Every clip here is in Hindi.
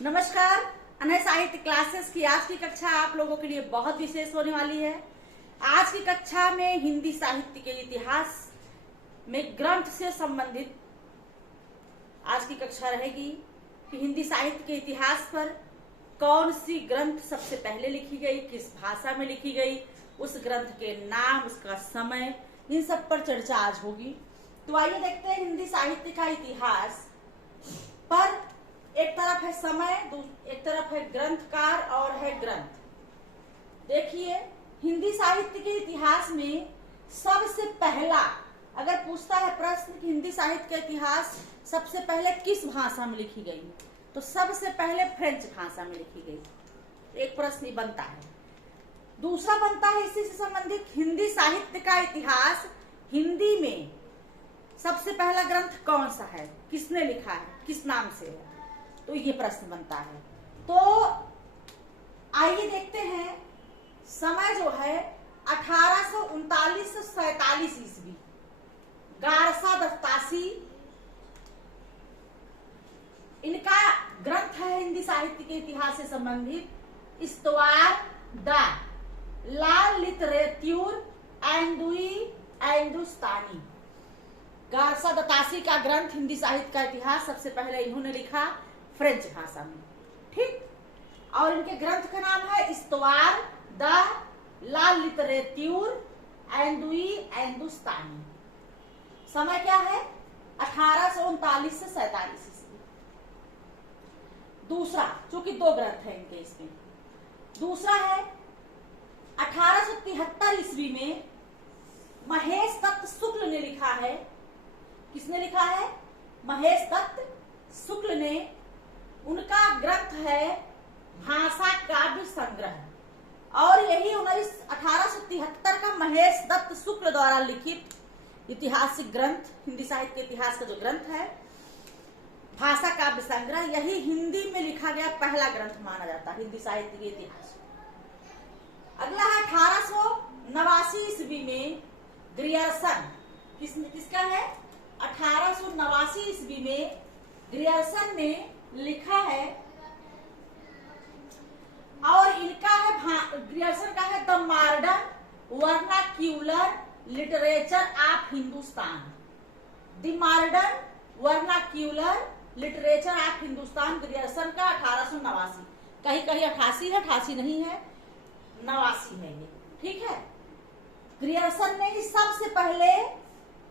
नमस्कार। अनय साहित्य क्लासेस की आज की कक्षा आप लोगों के लिए बहुत विशेष होने वाली है। आज की कक्षा में हिंदी साहित्य के इतिहास में ग्रंथ से संबंधित आज की कक्षा रहेगी कि हिंदी साहित्य के इतिहास पर कौन सी ग्रंथ सबसे पहले लिखी गई, किस भाषा में लिखी गई, उस ग्रंथ के नाम, उसका समय, इन सब पर चर्चा आज होगी। तो आइए देखते हैं हिंदी साहित्य का इतिहास पर एक तरफ है समय, एक तरफ है ग्रंथकार और है ग्रंथ। देखिए, हिंदी साहित्य के इतिहास में सबसे पहला अगर पूछता है प्रश्न कि हिंदी साहित्य का इतिहास सबसे पहले किस भाषा में लिखी गई, तो सबसे पहले फ्रेंच भाषा में लिखी गई। एक प्रश्न बनता है। दूसरा बनता है इसी से संबंधित, हिंदी साहित्य का इतिहास हिंदी में सबसे पहला ग्रंथ कौन सा है, किसने लिखा है, किस नाम से है, तो ये प्रश्न बनता है। तो आइए देखते हैं। समय जो है 1839 से 47 ईस्वी, गारसा दस्तासी इनका ग्रंथ है हिंदी साहित्य के इतिहास से संबंधित, इस्तवार द ला लिटरेच्यूर हिंदुस्तानी। गारसा दस्तासी का ग्रंथ हिंदी साहित्य का इतिहास सबसे पहले इन्होंने लिखा फ्रेंच भाषा में, ठीक। और इनके ग्रंथ का नाम है इस्तवार द ला लिटरेच्यूर हिंदुस्तानी। समय क्या है 1839 से 47 ईस्वी। दूसरा, चूंकि दो ग्रंथ है इनके, इसमें दूसरा है 1873 ईस्वी में महेश दत्त शुक्ल ने लिखा है। किसने लिखा है? महेश दत्त शुक्ल ने। उनका ग्रंथ है भाषा काव्य संग्रह। और यही 1873 का महेश दत्त शुक्ल द्वारा लिखित ऐतिहासिक ग्रंथ, हिंदी साहित्य के इतिहास का जो ग्रंथ है भाषा काव्य संग्रह, यही हिंदी में लिखा गया पहला ग्रंथ माना जाता है हिंदी साहित्य के इतिहास। अगला है 1889 ईस्वी में ग्रियर्सन। किसका है? 1889 ईस्वी में ग्रियर्सन ने लिखा है। और इनका है ग्रियर्सन का है the modern vernacular literature of Hindustan. The modern vernacular literature of Hindustan, Grierson का 1889। कहीं कहीं 88 है, 88 नहीं है, 89 है ये, ठीक है। ग्रियर्सन ने ही सबसे पहले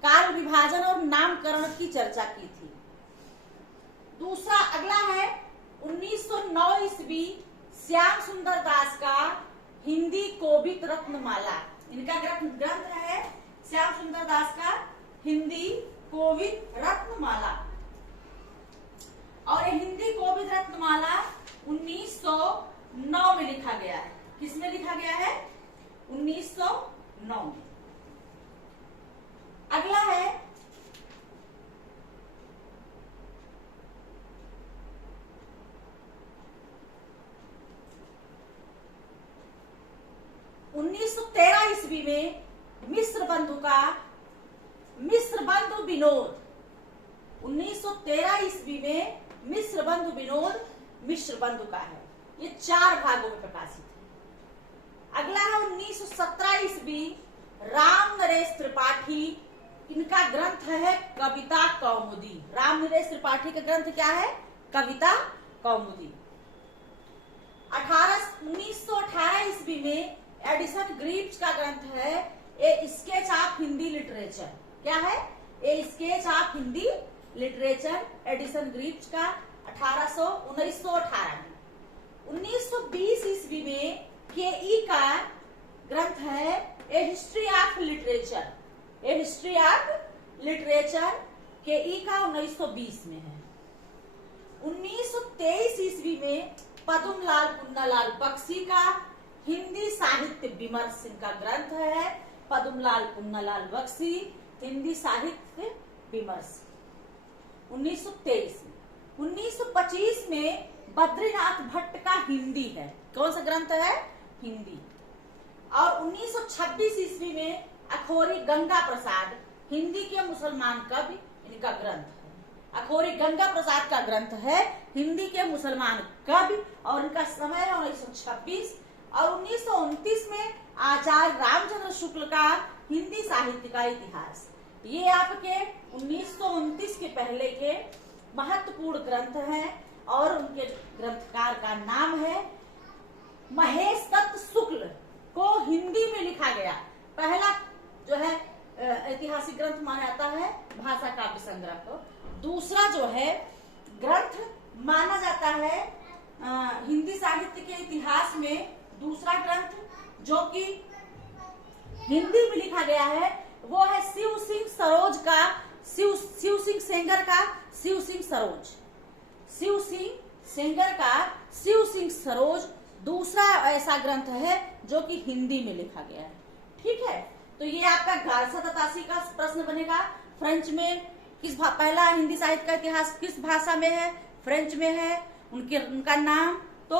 काल विभाजन और नामकरण की चर्चा की थी। दूसरा अगला है 1909 ईस्वी श्याम सुंदर दास का हिंदी कोविद रत्नमाला। इनका ग्रंथ है श्याम सुंदर दास का हिंदी कोविद रत्नमाला। और हिंदी कोविद रत्नमाला 1909 में लिखा गया है। किसमें लिखा गया है? 1909 में। अगला है 1913 ईस्वी में मिस्र बंधु विनोद। 1913 ईस्वी में मिस्र बंधु का है। ये 4 भागों में प्रकाशित है। अगला है 1917 ईस्वी राम नरेश त्रिपाठी। इनका ग्रंथ है कविता कौमुदी। राम नरेश त्रिपाठी का ग्रंथ क्या है? कविता कौमुदी। 1918 ईस्वी में एडिसन ग्रिप्स का ग्रंथ है a sketch of Hindi literature. क्या है? A sketch of Hindi literature, एडिसन ग्रिप्स का 1918 में। 1920 ईस्वी में के.ई. का ग्रंथ है a history of literature. A history of literature K E. का 1920 में है। 1923 ईस्वी में पद्मलाल पुन्नालाल बख्शी का हिंदी साहित्य विमर्श इनका ग्रंथ है। पद्मलाल पुन्नालाल बख्शी हिंदी साहित्य विमर्श 1923 में। 1925 में बद्रीनाथ भट्ट का हिंदी है। कौन सा ग्रंथ है? हिंदी। और 1926 ईस्वी में अखोरी गंगा प्रसाद हिंदी के मुसलमान कवि, इनका ग्रंथ है। अखौरी गंगा प्रसाद का ग्रंथ है हिंदी के मुसलमान कवि, और उनका समय है 1926, और 1929 में आचार्य रामचंद्र शुक्ल का हिंदी साहित्य का इतिहास। ये आपके 1929 के पहले के महत्वपूर्ण ग्रंथ हैं, और उनके ग्रंथकार का नाम है महेश दत्त शुक्ल। को हिंदी में लिखा गया पहला जो है ऐतिहासिक ग्रंथ माना जाता है भाषा काव्य संग्रह को। दूसरा जो है ग्रंथ माना जाता है हिंदी साहित्य के इतिहास में दूसरा ग्रंथ जो कि हिंदी में लिखा गया है वो है शिव सिंह सरोज का, शिव सिंह सेंगर का शिव सिंह सरोज, शिव सिंह सेंगर का शिव सिंह सरोज दूसरा ऐसा ग्रंथ है जो कि हिंदी में लिखा गया है। ठीक है, तो ये आपका 1187 का प्रश्न बनेगा। फ्रेंच में पहला हिंदी साहित्य का इतिहास किस भाषा में है? फ्रेंच में है। उनका नाम तो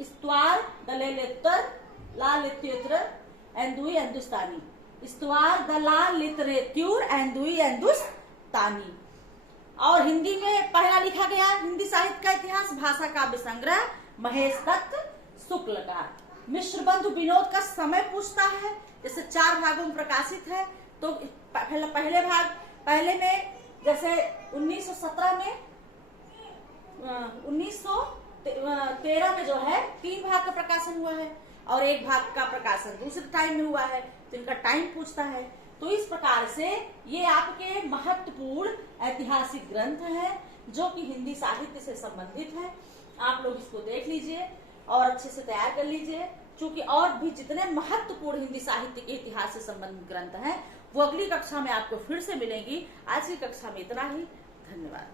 इस्तवार द ला लिटरेचर हिंदुस्तानी, इस्तवार द ला लिटरेचर हिंदुस्तानी। और हिंदी में पहला लिखा गया हिंदी साहित्य का इतिहास भाषा काव्य संग्रह महेश दत्त शुक्ल का। मिश्र बंधु विनोद का समय पूछता है, जैसे 4 भागों में प्रकाशित है, तो पहले में जैसे 1917 में 1913 में जो है 3 भाग का प्रकाशन हुआ है, और 1 भाग का प्रकाशन दूसरे टाइम में हुआ है, तो इनका टाइम पूछता है। तो इस प्रकार से ये आपके महत्वपूर्ण ऐतिहासिक ग्रंथ है जो कि हिंदी साहित्य से संबंधित है। आप लोग इसको देख लीजिए और अच्छे से तैयार कर लीजिए, क्योंकि और भी जितने महत्वपूर्ण हिंदी साहित्य के इतिहास से संबंधित ग्रंथ हैं वो अगली कक्षा में आपको फिर से मिलेंगी। आज की कक्षा में इतना ही। धन्यवाद।